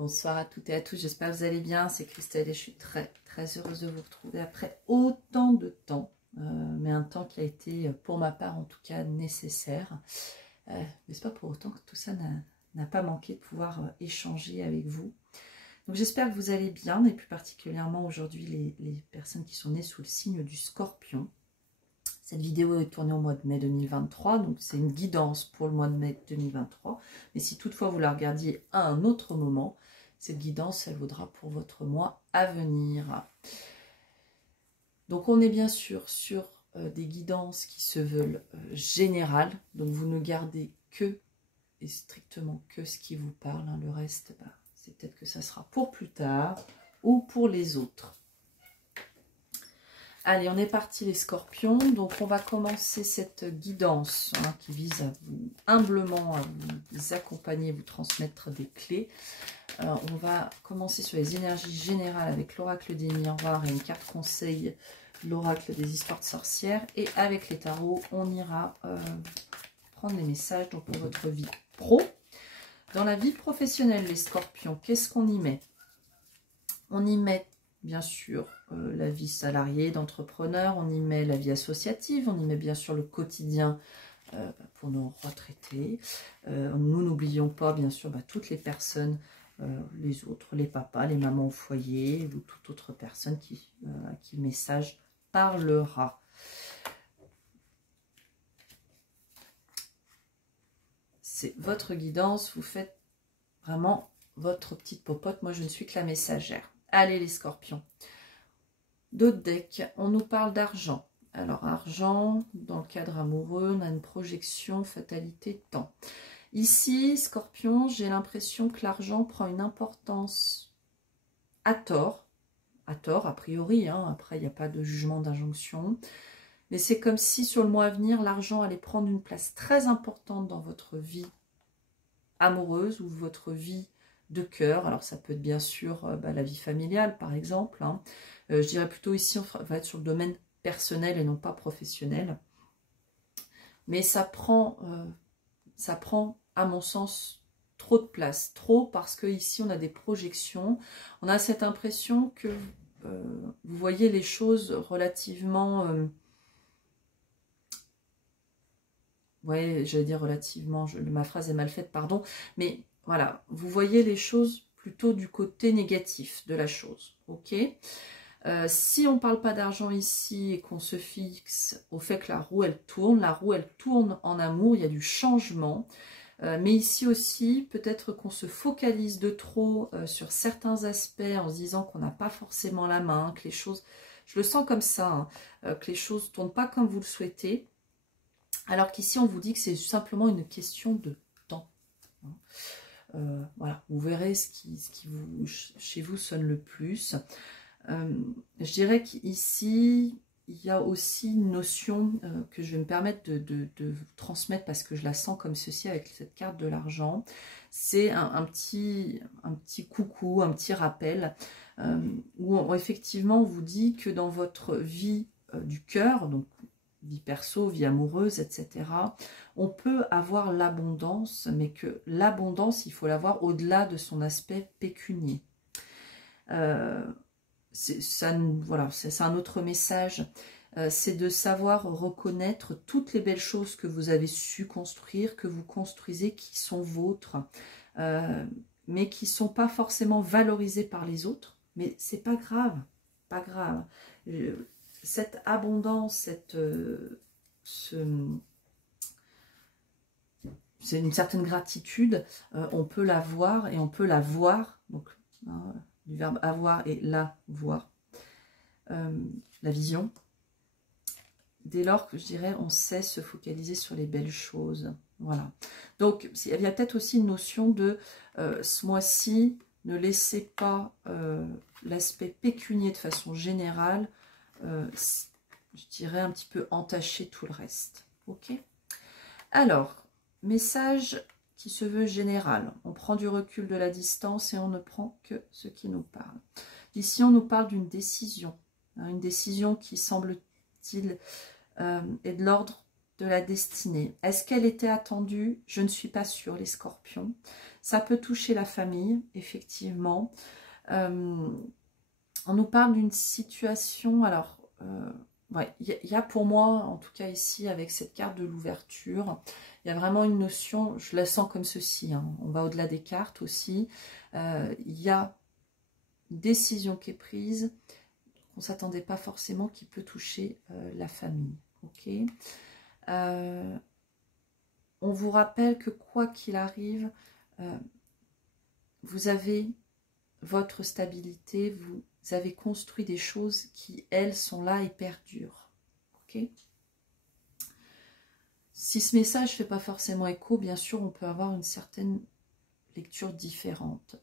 Bonsoir à toutes et à tous, j'espère que vous allez bien, c'est Christelle et je suis très heureuse de vous retrouver après autant de temps, mais un temps qui a été pour ma part en tout cas nécessaire, mais c'est pas pour autant que tout ça n'a pas manqué de pouvoir échanger avec vous. Donc j'espère que vous allez bien, et plus particulièrement aujourd'hui les personnes qui sont nées sous le signe du Scorpion. Cette vidéo est tournée au mois de mai 2023, donc c'est une guidance pour le mois de mai 2023. Mais si toutefois vous la regardiez à un autre moment, cette guidance, elle vaudra pour votre mois à venir. Donc on est bien sûr sur des guidances qui se veulent générales. Donc vous ne gardez que et strictement que ce qui vous parle. Hein. Le reste, c'est peut-être que ça sera pour plus tard ou pour les autres. Allez, on est parti les scorpions, donc on va commencer cette guidance qui vise à vous humblement à vous accompagner, vous transmettre des clés. On va commencer sur les énergies générales avec l'oracle des miroirs et une carte conseil, l'oracle des histoires de sorcières. Et avec les tarots, on ira prendre les messages donc pour votre vie pro. Dans la vie professionnelle, les scorpions, qu'est-ce qu'on y met? On y met bien sûr la vie salariée d'entrepreneur, on y met la vie associative, on y met bien sûr le quotidien pour nos retraités. Nous n'oublions pas bien sûr toutes les personnes, les autres, les papas, les mamans au foyer ou toute autre personne à qui le message parlera. C'est votre guidance, vous faites vraiment votre petite popote, moi je ne suis que la messagère. Allez les scorpions. D'autres decks, on nous parle d'argent. Alors argent, dans le cadre amoureux, on a une projection, fatalité, temps. Ici, scorpion, j'ai l'impression que l'argent prend une importance à tort a priori, hein. Après il n'y a pas de jugement, d'injonction. Mais c'est comme si sur le mois à venir, l'argent allait prendre une place très importante dans votre vie amoureuse ou votre vie de cœur. Alors ça peut être bien sûr la vie familiale par exemple, hein. Je dirais plutôt ici on va être sur le domaine personnel et non pas professionnel, mais ça prend à mon sens trop de place, trop, parce que ici on a des projections, on a cette impression que vous voyez les choses relativement ouais, j'allais dire relativement, ma phrase est mal faite, pardon, mais voilà, vous voyez les choses plutôt du côté négatif de la chose, ok. Si on ne parle pas d'argent ici et qu'on se fixe au fait que la roue elle tourne en amour, il y a du changement, mais ici aussi, peut-être qu'on se focalise de trop sur certains aspects en se disant qu'on n'a pas forcément la main, que les choses, je le sens comme ça, hein, que les choses ne tournent pas comme vous le souhaitez. Alors qu'ici, on vous dit que c'est simplement une question de temps. Voilà, vous verrez ce qui chez vous sonne le plus. Je dirais qu'ici, il y a aussi une notion que je vais me permettre de vous transmettre parce que je la sens comme ceci avec cette carte de l'argent. C'est un petit coucou, un petit rappel où effectivement on vous dit que dans votre vie du cœur, donc vie perso, vie amoureuse, etc. On peut avoir l'abondance, mais que l'abondance, il faut l'avoir au-delà de son aspect pécunier. C'est un autre message. C'est de savoir reconnaître toutes les belles choses que vous avez su construire, que vous construisez, qui sont vôtres, mais qui ne sont pas forcément valorisées par les autres. Mais c'est pas grave, pas grave. Cette abondance, c'est une certaine gratitude, on peut la voir et on peut la voir, donc du verbe avoir et la voir, la vision, dès lors que je dirais on sait se focaliser sur les belles choses, voilà. Donc il y a peut-être aussi une notion de ce mois-ci, ne laissez pas l'aspect pécunier de façon générale, je dirais un petit peu entacher tout le reste, ok. Alors, message qui se veut général, on prend du recul de la distance et on ne prend que ce qui nous parle. Ici on nous parle d'une décision, hein, une décision qui semble-t-il est de l'ordre de la destinée. Est-ce qu'elle était attendue? Je ne suis pas sûre, les scorpions. Ça peut toucher la famille, effectivement. On nous parle d'une situation, alors, ouais, il y a pour moi, en tout cas ici, avec cette carte de l'ouverture, il y a vraiment une notion, je la sens comme ceci, hein, on va au-delà des cartes aussi, il y a une décision qui est prise, qu'on ne s'attendait pas forcément, qui peut toucher la famille, ok. On vous rappelle que quoi qu'il arrive, vous avez votre stabilité, vous avez construit des choses qui, elles, sont là et perdurent. Ok. Si ce message ne fait pas forcément écho, bien sûr, on peut avoir une certaine lecture différente.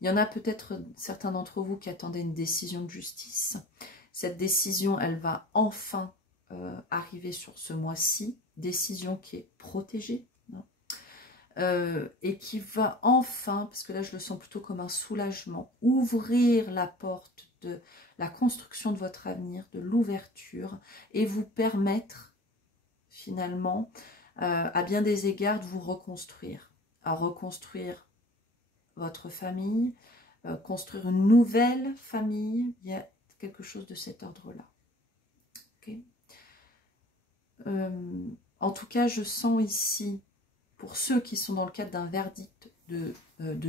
Il y en a peut-être certains d'entre vous qui attendaient une décision de justice. Cette décision, elle va enfin arriver sur ce mois-ci. Décision qui est protégée. Et qui va enfin, parce que là je le sens plutôt comme un soulagement, ouvrir la porte de la construction de votre avenir, de l'ouverture, et vous permettre finalement, à bien des égards, de vous reconstruire, à reconstruire votre famille, construire une nouvelle famille. Il y a quelque chose de cet ordre-là. Okay. En tout cas, je sens ici, pour ceux qui sont dans le cadre d'un verdict de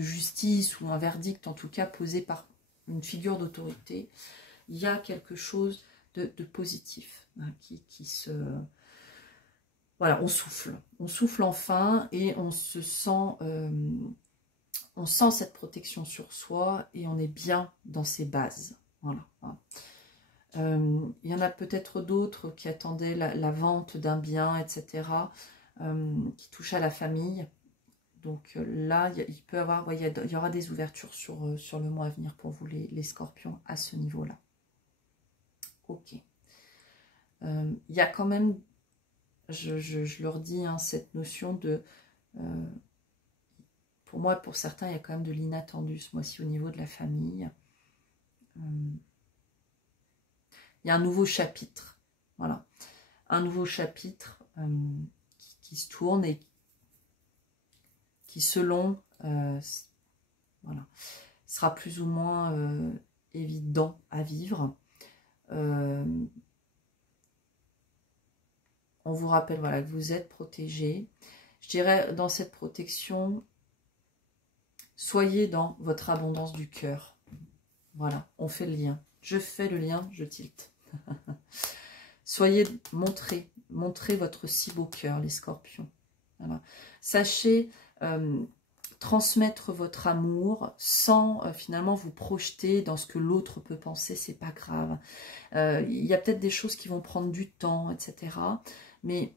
justice, ou un verdict en tout cas posé par une figure d'autorité, il y a quelque chose de positif, hein, qui se... Voilà, on souffle enfin, et on se sent... on sent cette protection sur soi, et on est bien dans ses bases. Voilà. Il y en a peut-être d'autres qui attendaient la vente d'un bien, etc., qui touche à la famille. Donc là, il peut avoir, il y aura des ouvertures sur le mois à venir pour vous, les scorpions, à ce niveau-là. Ok. Il y a quand même, je leur dis, hein, cette notion de... pour moi, pour certains, il y a quand même de l'inattendu ce mois-ci au niveau de la famille. Il y a un nouveau chapitre. Voilà. Un nouveau chapitre qui se tourne et qui, selon, voilà, sera plus ou moins évident à vivre. On vous rappelle, voilà, que vous êtes protégé. Je dirais, dans cette protection, soyez dans votre abondance du cœur. Voilà, on fait le lien. Je fais le lien, je tilte. Soyez, montrez votre si beau cœur, les scorpions. Voilà. Sachez transmettre votre amour sans finalement vous projeter dans ce que l'autre peut penser, c'est pas grave. Il y a peut-être des choses qui vont prendre du temps, etc. Mais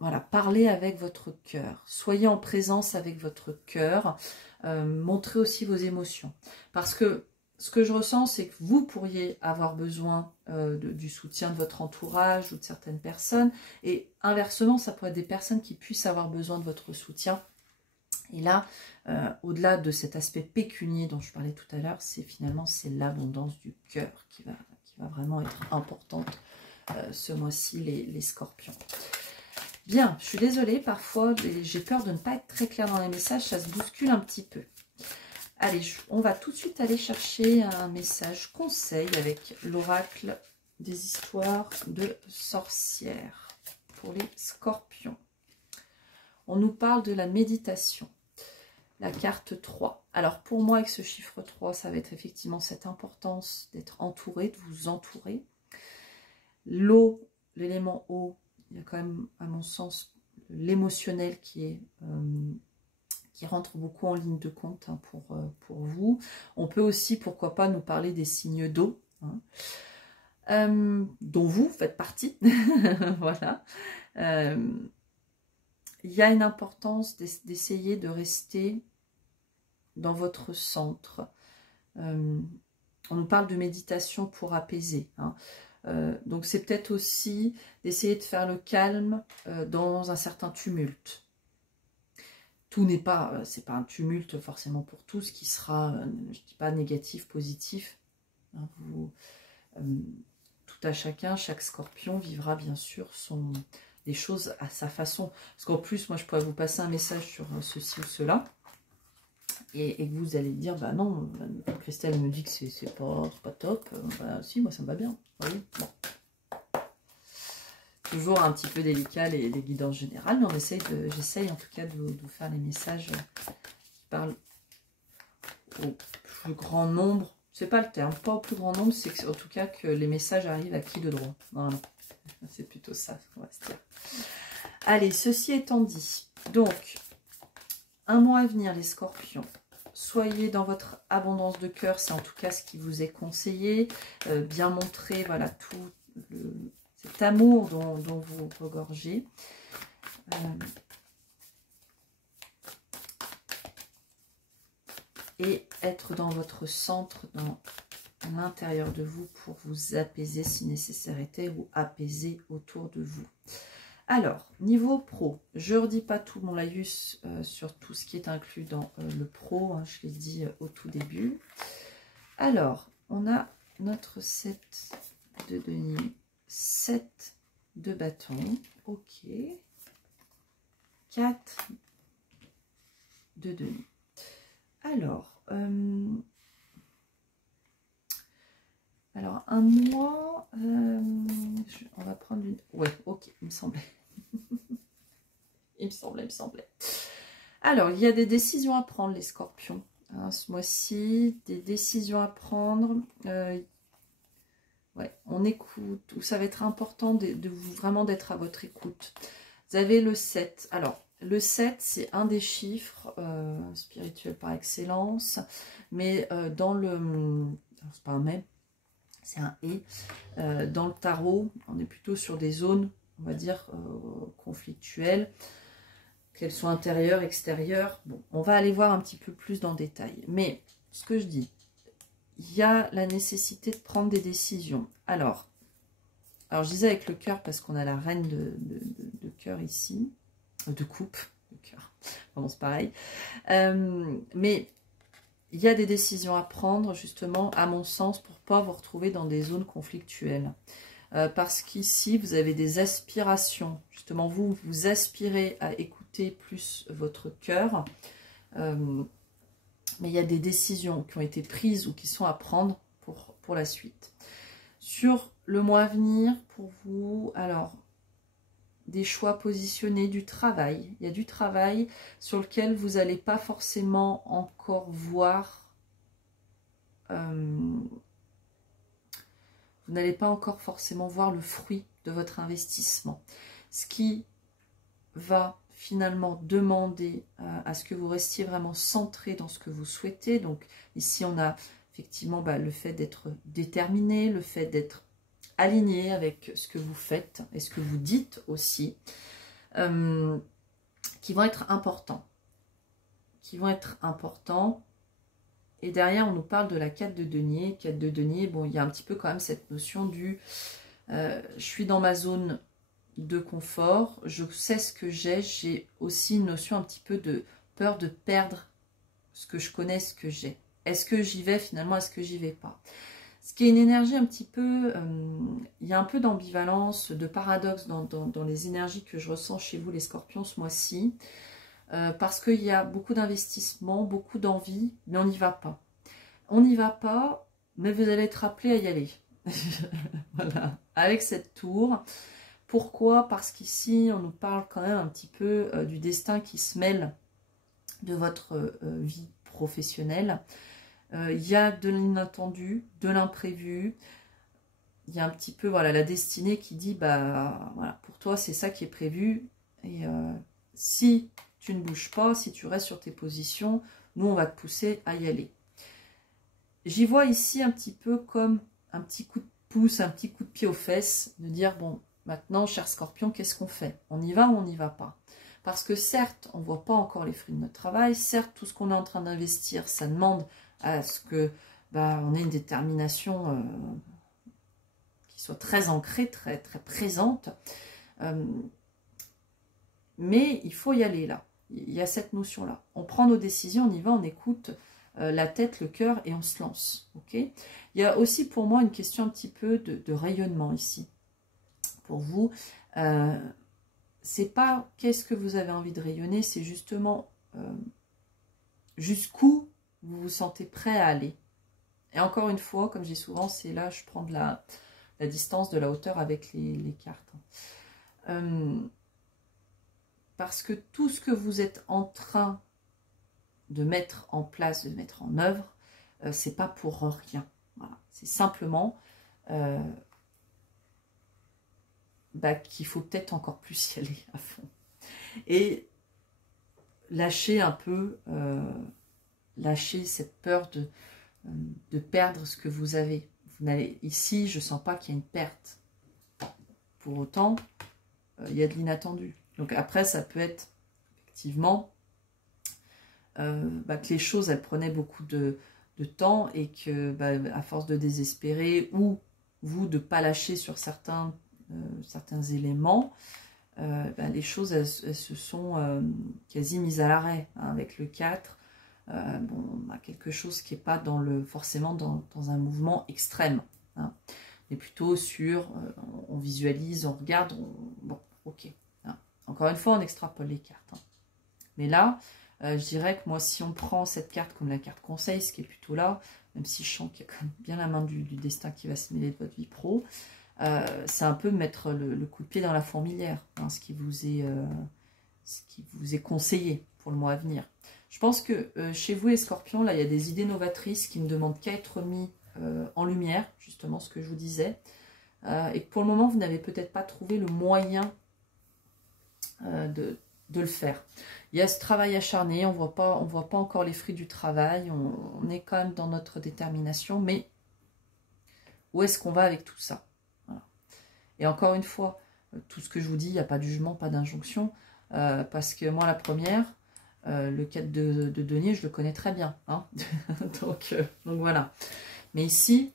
voilà, parlez avec votre cœur. Soyez en présence avec votre cœur. Montrez aussi vos émotions. Parce que ce que je ressens, c'est que vous pourriez avoir besoin du soutien de votre entourage ou de certaines personnes. Et inversement, ça pourrait être des personnes qui puissent avoir besoin de votre soutien. Et là, au-delà de cet aspect pécunier dont je parlais tout à l'heure, c'est finalement l'abondance du cœur qui va vraiment être importante ce mois-ci, les scorpions. Bien, je suis désolée, parfois j'ai peur de ne pas être très claire dans les messages, ça se bouscule un petit peu. Allez, on va tout de suite aller chercher un message conseil avec l'oracle des histoires de sorcières pour les scorpions. On nous parle de la méditation, la carte 3. Alors pour moi, avec ce chiffre 3, ça va être effectivement cette importance d'être entouré, de vous entourer. L'eau, l'élément eau, il y a quand même, à mon sens, l'émotionnel qui rentre beaucoup en ligne de compte, hein, pour vous. On peut aussi, pourquoi pas, nous parler des signes d'eau, hein, dont vous faites partie. Voilà. Il y a une importance d'essayer de rester dans votre centre. On nous parle de méditation pour apaiser, hein. Donc c'est peut-être aussi d'essayer de faire le calme dans un certain tumulte. Tout n'est pas, c'est pas un tumulte forcément pour tous qui sera, je dis pas négatif, positif. Hein, tout à chacun, chaque scorpion vivra bien sûr des choses à sa façon. Parce qu'en plus, moi, je pourrais vous passer un message sur ceci ou cela. Et que vous allez dire, bah non, Christelle me dit que c'est pas top. Bah si, moi, ça me va bien. Vous voyez, bon. Toujours un petit peu délicat les guidances générales, mais j'essaye en tout cas de vous faire les messages qui parlent au plus grand nombre. C'est pas le terme, pas au plus grand nombre, c'est en tout cas que les messages arrivent à qui de droit. Voilà. C'est plutôt ça qu'on va se dire. Allez, ceci étant dit, donc, un mois à venir, les scorpions. Soyez dans votre abondance de cœur, c'est en tout cas ce qui vous est conseillé. Bien montrer, voilà, tout cet amour dont vous regorgez. Et être dans votre centre, dans l'intérieur de vous pour vous apaiser si nécessaire était ou apaiser autour de vous. Alors, niveau pro, je ne redis pas tout mon laïus sur tout ce qui est inclus dans le pro, hein, je l'ai dit au tout début. Alors, on a notre 7 de denier, 7 de bâton, ok, 4 de denier. Alors, un mois, on va prendre une... Ouais, ok, il me semblait. il me semblait. Alors, il y a des décisions à prendre, les scorpions. Hein, ce mois-ci, des décisions à prendre. Ouais, on écoute, ou ça va être important de vous vraiment d'être à votre écoute. Vous avez le 7. Alors, le 7, c'est un des chiffres spirituels par excellence, mais dans le... C'est pas un mais, c'est un et. Dans le tarot, on est plutôt sur des zones, on va dire, conflictuelles, qu'elles soient intérieures, extérieures. Bon, on va aller voir un petit peu plus dans le détail. Mais, ce que je dis, il y a la nécessité de prendre des décisions. Alors je disais avec le cœur, parce qu'on a la reine de cœur ici, de coupe, de cœur, bon, c'est pareil. Mais il y a des décisions à prendre, justement, à mon sens, pour ne pas vous retrouver dans des zones conflictuelles. Parce qu'ici, vous avez des aspirations. Justement, vous aspirez à écouter plus votre cœur. Mais il y a des décisions qui ont été prises ou qui sont à prendre pour la suite. Sur le mois à venir, pour vous, alors, des choix positionnés, du travail. Il y a du travail sur lequel vous n'allez pas forcément encore voir... vous n'allez pas encore forcément voir le fruit de votre investissement. Ce qui va finalement demander à ce que vous restiez vraiment centré dans ce que vous souhaitez. Donc ici, on a effectivement le fait d'être déterminé, le fait d'être aligné avec ce que vous faites et ce que vous dites aussi, qui vont être importants. Et derrière, on nous parle de la 4 de denier. 4 de denier, bon, il y a un petit peu quand même cette notion du je suis dans ma zone de confort, je sais ce que j'ai aussi une notion un petit peu de peur de perdre ce que je connais, ce que j'ai. Est-ce que j'y vais finalement, est-ce que j'y vais pas? Ce qui est une énergie un petit peu, il y a un peu d'ambivalence, de paradoxe dans les énergies que je ressens chez vous les scorpions ce mois-ci, parce qu'il y a beaucoup d'investissement, beaucoup d'envie, mais on n'y va pas. On n'y va pas, mais vous allez être appelé à y aller. Voilà, avec cette tour. Pourquoi? Parce qu'ici, on nous parle quand même un petit peu du destin qui se mêle de votre vie professionnelle. Il y a de l'inattendu, de l'imprévu. Il y a un petit peu, voilà, la destinée qui dit, bah, voilà, pour toi, c'est ça qui est prévu. Et si tu ne bouges pas, si tu restes sur tes positions, nous, on va te pousser à y aller. J'y vois ici un petit peu comme un petit coup de pouce, un petit coup de pied aux fesses, de dire, bon, maintenant, cher Scorpion, qu'est-ce qu'on fait? On y va ou on n'y va pas? Parce que certes, on ne voit pas encore les fruits de notre travail, certes, tout ce qu'on est en train d'investir, ça demande à ce que on ait une détermination qui soit très ancrée, très, très présente. Mais il faut y aller là. Il y a cette notion-là. On prend nos décisions, on y va, on écoute la tête, le cœur et on se lance. Okay, il y a aussi pour moi une question un petit peu de rayonnement ici. Pour vous, c'est pas qu'est-ce que vous avez envie de rayonner, c'est justement jusqu'où vous vous sentez prêt à aller. Et encore une fois, comme je dis souvent, c'est là je prends de la distance, de la hauteur avec les cartes. Parce que tout ce que vous êtes en train de mettre en place, de mettre en œuvre, c'est pas pour rien. Voilà. C'est simplement qu'il faut peut-être encore plus y aller à fond. Et lâcher un peu, lâcher cette peur de perdre ce que vous avez. Ici, je ne sens pas qu'il y a une perte. Pour autant, il y a de l'inattendu. Donc après, ça peut être effectivement que les choses, elles prenaient beaucoup de temps et que à force de désespérer ou vous de ne pas lâcher sur certains éléments, les choses elles se sont quasi mises à l'arrêt, hein, avec le 4. Quelque chose qui n'est pas forcément dans un mouvement extrême, hein, mais plutôt sur on visualise, on regarde, bon, ok, hein. Encore une fois, on extrapole les cartes, hein. Mais là, je dirais que moi, si on prend cette carte comme la carte conseil, ce qui est plutôt là, même si je sens qu'il y a quand même bien la main du destin qui va se mêler de votre vie pro, c'est un peu mettre le coup de pied dans la fourmilière, hein, ce qui vous est conseillé pour le mois à venir. Je pense que chez vous les scorpions, là, il y a des idées novatrices qui ne demandent qu'à être mis en lumière, justement ce que je vous disais, et que pour le moment, vous n'avez peut-être pas trouvé le moyen de le faire. Il y a ce travail acharné, on voit pas encore les fruits du travail, on est quand même dans notre détermination, mais où est-ce qu'on va avec tout ça? Voilà. Et encore une fois, tout ce que je vous dis, il n'y a pas de jugement, pas d'injonction, parce que moi, la première, le 4 de denier, je le connais très bien, hein. donc voilà. Mais ici,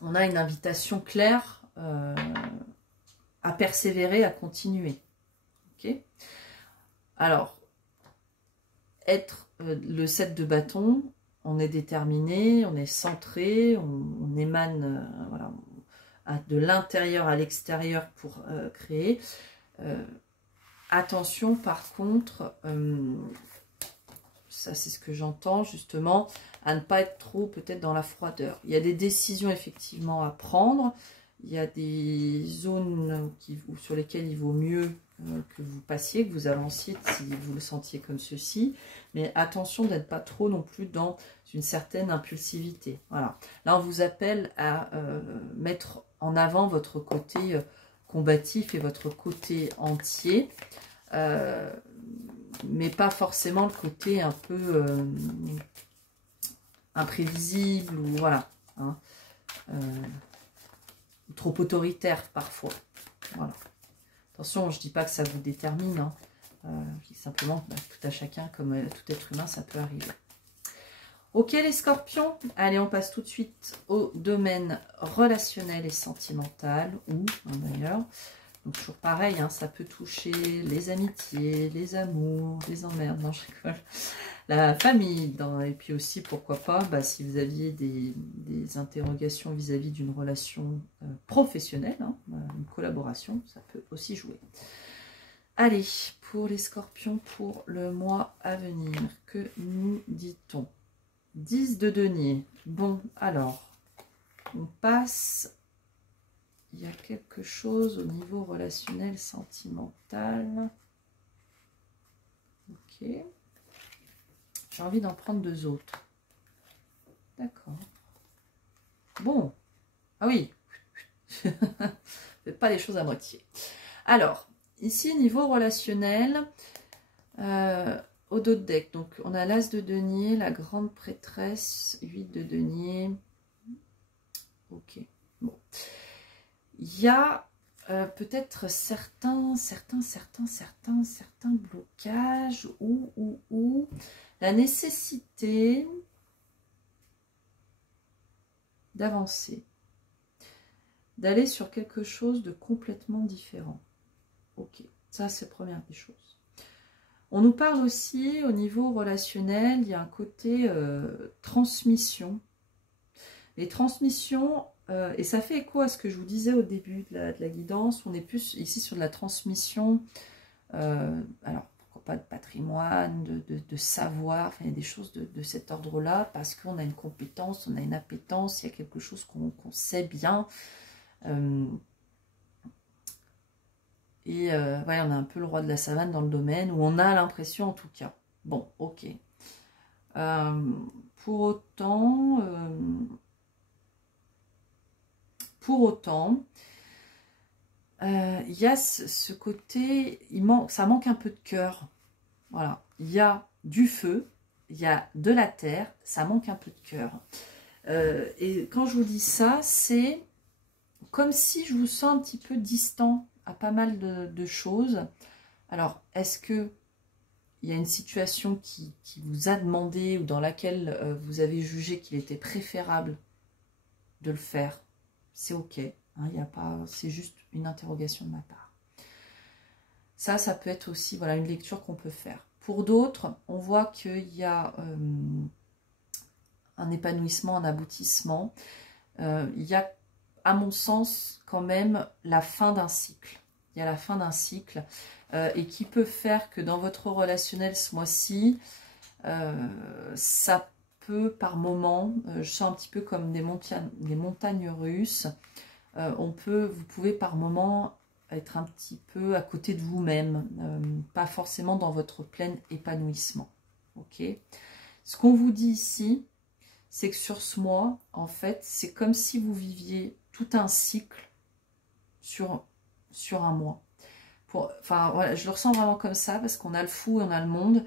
on a une invitation claire à persévérer, à continuer. Ok. Alors, être le 7 de bâton, on est déterminé, on est centré, on émane voilà, de l'intérieur à l'extérieur pour créer. Attention par contre, ça c'est ce que j'entends justement, à ne pas être trop peut-être dans la froideur. Il y a des décisions effectivement à prendre, il y a des zones sur lesquelles il vaut mieux que vous passiez, que vous avanciez si vous le sentiez comme ceci, mais attention d'être pas trop non plus dans une certaine impulsivité. Voilà. Là on vous appelle à mettre en avant votre côté combatif et votre côté entier, mais pas forcément le côté un peu imprévisible ou voilà, hein, trop autoritaire parfois. Voilà. Attention, je ne dis pas que ça vous détermine, hein. Je dis simplement tout à chacun, comme tout être humain, ça peut arriver. Ok les scorpions, allez on passe tout de suite au domaine relationnel et sentimental, ou d'ailleurs, donc toujours pareil, hein, ça peut toucher les amitiés, les amours, les emmerdes, non je rigole, la famille, et puis aussi pourquoi pas, si vous aviez des interrogations vis-à-vis d'une relation professionnelle, hein, une collaboration, ça peut aussi jouer. Allez, pour les scorpions, pour le mois à venir, que nous dit-on? 10 de denier. Bon, alors, on passe. Il y a quelque chose au niveau relationnel, sentimental. Ok. J'ai envie d'en prendre 2 autres. D'accord. Bon. Ah oui. Faites pas les choses à moitié. Alors, ici, niveau relationnel, au dos de deck, donc on a l'as de denier, la grande prêtresse, 8 de denier. Ok, bon. Il y a peut-être certains blocages ou la nécessité d'avancer, d'aller sur quelque chose de complètement différent. Ok, ça c'est la première des choses. On nous parle aussi au niveau relationnel, il y a un côté transmission. Les transmissions, et ça fait écho à ce que je vous disais au début de la guidance, on est plus ici sur de la transmission, alors pourquoi pas de patrimoine, de savoir, enfin il y a des choses de cet ordre-là, parce qu'on a une compétence, on a une appétence, il y a quelque chose qu'on sait bien, et ouais, on a un peu le roi de la savane dans le domaine, où on a l'impression en tout cas. Bon, ok. Pour autant, il y a ce côté, ça manque un peu de cœur. Voilà, il y a du feu, il y a de la terre, ça manque un peu de cœur. Et quand je vous dis ça, c'est comme si je vous sens un petit peu distant à pas mal de choses. Alors, est-ce que il y a une situation qui vous a demandé ou dans laquelle vous avez jugé qu'il était préférable de le faire? C'est ok, hein, il y a pas, c'est juste une interrogation de ma part. Ça peut être aussi voilà, une lecture qu'on peut faire. Pour d'autres, on voit qu'il y a un épanouissement, un aboutissement. Il y a, à mon sens, quand même la fin d'un cycle. Il y a la fin d'un cycle et qui peut faire que dans votre relationnel ce mois-ci, ça peut par moment, je sens un petit peu comme des montagnes russes, vous pouvez par moment être un petit peu à côté de vous-même, pas forcément dans votre plein épanouissement. Ok. Ce qu'on vous dit ici, c'est que sur ce mois, en fait, c'est comme si vous viviez tout un cycle sur un mois. Enfin, voilà, je le ressens vraiment comme ça, parce qu'on a le fou et on a le monde,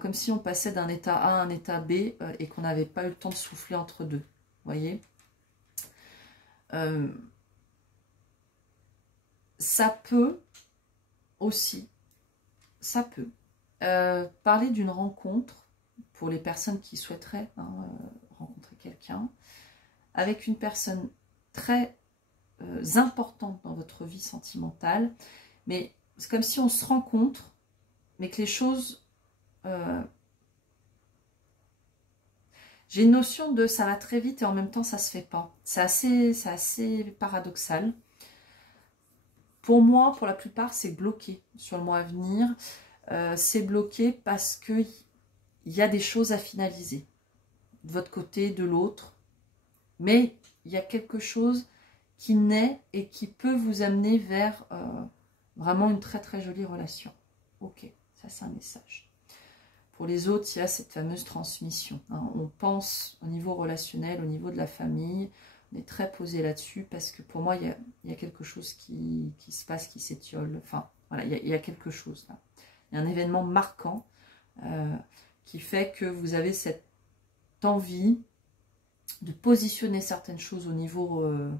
comme si on passait d'un état A à un état B, et qu'on n'avait pas eu le temps de souffler entre deux. Vous voyez, ça peut aussi, ça peut parler d'une rencontre, pour les personnes qui souhaiteraient rencontrer quelqu'un, avec une personne très importante dans votre vie sentimentale, mais c'est comme si on se rencontre, mais que les choses... j'ai une notion de ça va très vite et en même temps ça se fait pas. C'est assez paradoxal. Pour moi, pour la plupart, c'est bloqué sur le mois à venir. C'est bloqué parce qu'il y a des choses à finaliser. De votre côté, de l'autre. Mais il y a quelque chose qui naît et qui peut vous amener vers vraiment une très très jolie relation. Ok, ça c'est un message. Pour les autres, il y a cette fameuse transmission. Hein. On pense au niveau relationnel, au niveau de la famille. On est très posé là-dessus parce que pour moi, il y a quelque chose qui se passe, qui s'étiole. Enfin, voilà, il y a quelque chose là. Il y a un événement marquant qui fait que vous avez cette envie de positionner certaines choses au niveau de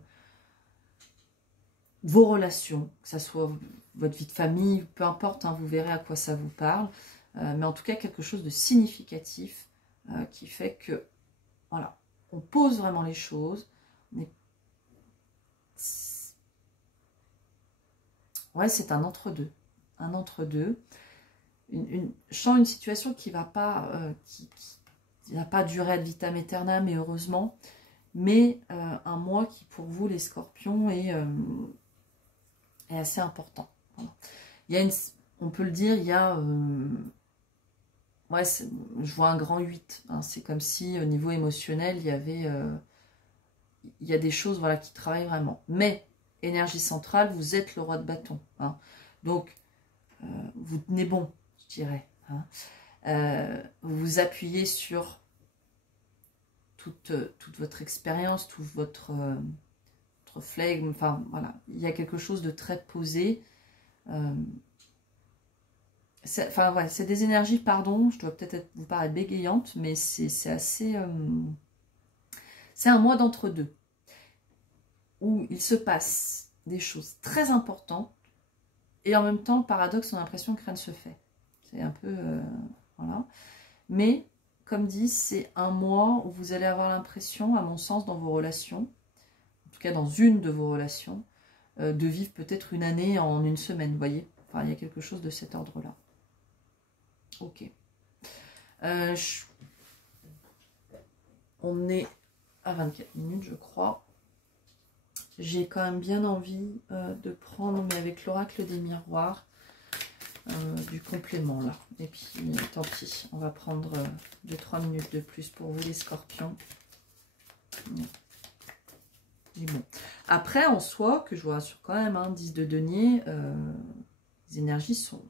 vos relations, que ce soit votre vie de famille, peu importe, hein, vous verrez à quoi ça vous parle. Mais en tout cas quelque chose de significatif qui fait que, voilà, on pose vraiment les choses. Ouais, c'est un entre-deux. Un entre-deux. Je sens une situation qui va pas, qui va pas durer ad vitam aeternam, mais heureusement. Mais un mois qui, pour vous, les scorpions, est assez important. Voilà. Il y a on peut le dire, il y a... ouais, je vois un grand 8. Hein. C'est comme si, au niveau émotionnel, il y avait... il y a des choses voilà, qui travaillent vraiment. Mais, énergie centrale, vous êtes le roi de bâton. Hein. Donc, vous tenez bon, je dirais. Hein. Vous vous appuyez sur toute votre expérience, tout votre flegme. Enfin, voilà. Il y a quelque chose de très posé. Enfin, ouais, c'est des énergies, pardon, je dois peut-être vous paraître bégayante, mais c'est assez... c'est un mois d'entre-deux, où il se passe des choses très importantes, et en même temps, le paradoxe, on a l'impression que rien ne se fait. C'est un peu... voilà. Mais, comme dit, c'est un mois où vous allez avoir l'impression, à mon sens, dans vos relations, en tout cas dans une de vos relations, de vivre peut-être une année en une semaine, vous voyez. Enfin, il y a quelque chose de cet ordre-là. Ok. On est à 24 minutes, je crois. J'ai quand même bien envie de prendre, mais avec l'oracle des miroirs, du complément là. Et puis, tant pis, on va prendre 2-3 minutes de plus pour vous les scorpions. Et bon. Après, en soi, que je vous rassure quand même, hein, 10 de denier, les énergies sont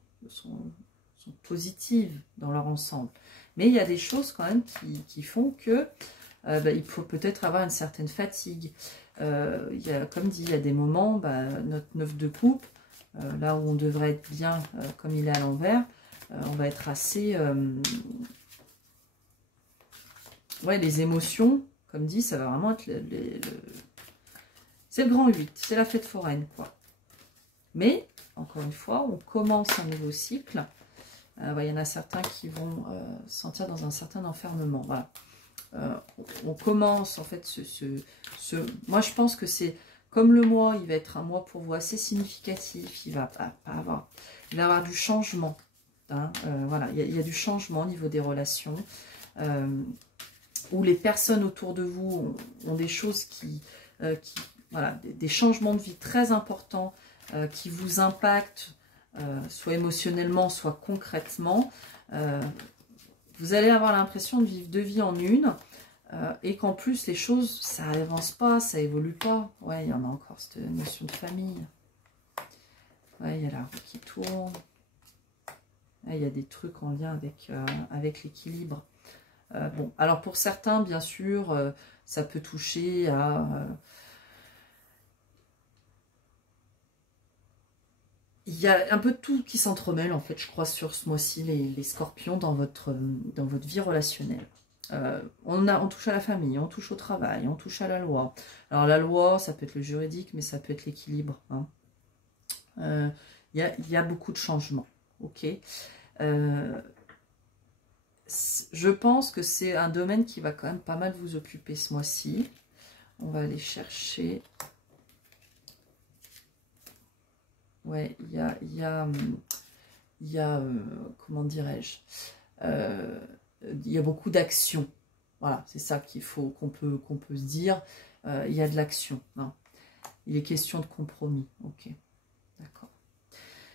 positives dans leur ensemble. Mais il y a des choses quand même qui font que il faut peut-être avoir une certaine fatigue. Comme dit, il y a des moments, notre 9 de coupe, là où on devrait être bien comme il est à l'envers, on va être assez... ouais, les émotions, comme dit, ça va vraiment être c'est le grand 8, c'est la fête foraine, quoi. Mais, encore une fois, on commence un nouveau cycle. Il y en a certains qui vont se sentir dans un certain enfermement, voilà. On commence en fait moi je pense que c'est comme le mois, il va être un mois pour vous assez significatif, il va avoir du changement, hein, voilà, il y a du changement au niveau des relations, où les personnes autour de vous ont des choses voilà, des changements de vie très importants qui vous impactent, soit émotionnellement, soit concrètement. Vous allez avoir l'impression de vivre deux vies en une, et qu'en plus les choses, ça avance pas, ça évolue pas. Ouais, il y en a encore cette notion de famille. Ouais, il y a la roue qui tourne. Ouais, il y a des trucs en lien avec l'équilibre. Bon, alors pour certains, bien sûr, ça peut toucher à... il y a un peu de tout qui s'entremêle, en fait, je crois, sur ce mois-ci, les scorpions, dans votre vie relationnelle. On touche à la famille, on touche au travail, on touche à la loi. Alors la loi, ça peut être le juridique, mais ça peut être l'équilibre. Hein. Il y a beaucoup de changements. Ok. Je pense que c'est un domaine qui va quand même pas mal vous occuper ce mois-ci. On va aller chercher... Ouais, il y a comment dirais-je, il y a beaucoup d'actions. Voilà, c'est ça qu'on peut se dire. Il y a de l'action. Hein. Il est question de compromis. Ok, d'accord.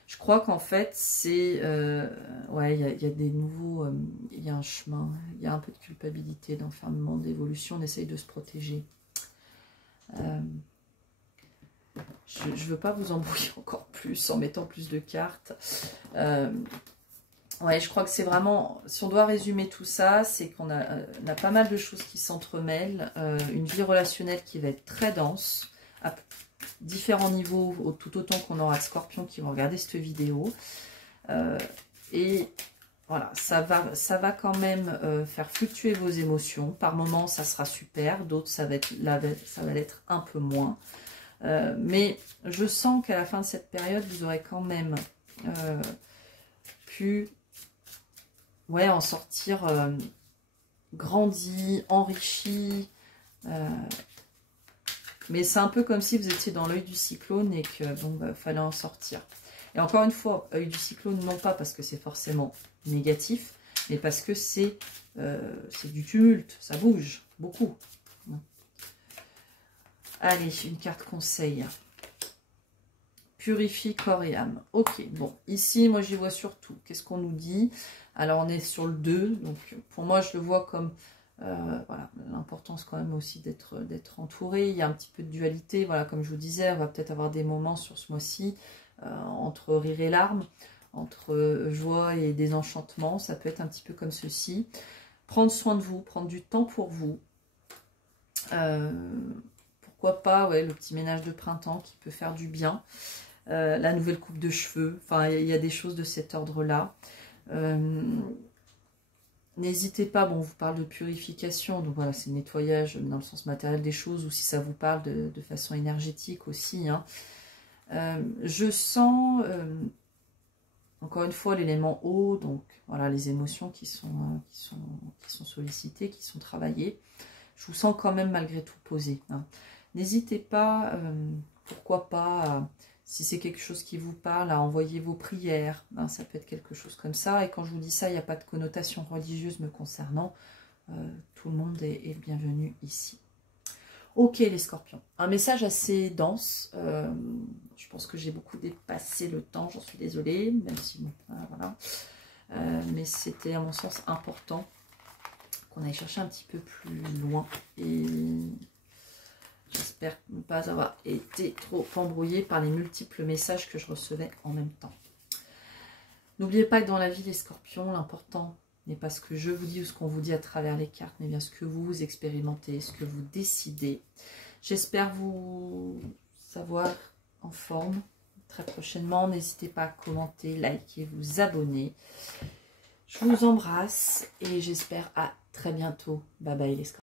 Je crois qu'en fait, c'est... ouais, il y a des nouveaux... il y a un chemin. Il y a un peu de culpabilité, d'enfermement, d'évolution. On essaye de se protéger. Je ne veux pas vous embrouiller encore plus en mettant plus de cartes. Ouais, je crois que c'est vraiment... Si on doit résumer tout ça, c'est qu'on a pas mal de choses qui s'entremêlent. Une vie relationnelle qui va être très dense, à différents niveaux, tout autant qu'on aura de scorpions qui vont regarder cette vidéo. Et voilà, ça va quand même faire fluctuer vos émotions. Par moments, ça sera super. D'autres, ça va l'être un peu moins. Mais je sens qu'à la fin de cette période, vous aurez quand même pu en sortir grandi, enrichi. Mais c'est un peu comme si vous étiez dans l'œil du cyclone et que fallait en sortir. Et encore une fois, œil du cyclone, non pas parce que c'est forcément négatif, mais parce que c'est du tumulte, ça bouge beaucoup. Allez, une carte conseil. Purifie corps et âme. Ok, bon, ici, moi, j'y vois surtout. Qu'est-ce qu'on nous dit? Alors, on est sur le 2. Donc, pour moi, je le vois comme... voilà, l'importance quand même aussi d'être entouré. Il y a un petit peu de dualité. Voilà, comme je vous disais, on va peut-être avoir des moments sur ce mois-ci entre rire et larmes, entre joie et désenchantement. Ça peut être un petit peu comme ceci. Prendre soin de vous, prendre du temps pour vous. Pourquoi pas, ouais, le petit ménage de printemps qui peut faire du bien. La nouvelle coupe de cheveux. Enfin, il y a des choses de cet ordre-là. N'hésitez pas, bon, on vous parle de purification, donc voilà, c'est le nettoyage dans le sens matériel des choses, ou si ça vous parle de façon énergétique aussi. Hein. Je sens, encore une fois, l'élément eau, donc voilà, les émotions qui sont sollicitées, qui sont travaillées. Je vous sens quand même malgré tout posé. Hein. N'hésitez pas, pourquoi pas, si c'est quelque chose qui vous parle, à envoyer vos prières. Hein, ça peut être quelque chose comme ça. Et quand je vous dis ça, il n'y a pas de connotation religieuse me concernant. Tout le monde est le bienvenu ici. Ok les scorpions, un message assez dense, je pense que j'ai beaucoup dépassé le temps, j'en suis désolée, même si bon, voilà, mais c'était à mon sens important qu'on aille chercher un petit peu plus loin, et j'espère ne pas avoir été trop embrouillée par les multiples messages que je recevais en même temps. N'oubliez pas que dans la vie les scorpions, l'important n'est pas ce que je vous dis ou ce qu'on vous dit à travers les cartes, mais bien ce que vous expérimentez, ce que vous décidez. J'espère vous savoir en forme très prochainement. N'hésitez pas à commenter, liker, vous abonner. Je vous embrasse et j'espère à très bientôt. Bye bye les scorpions.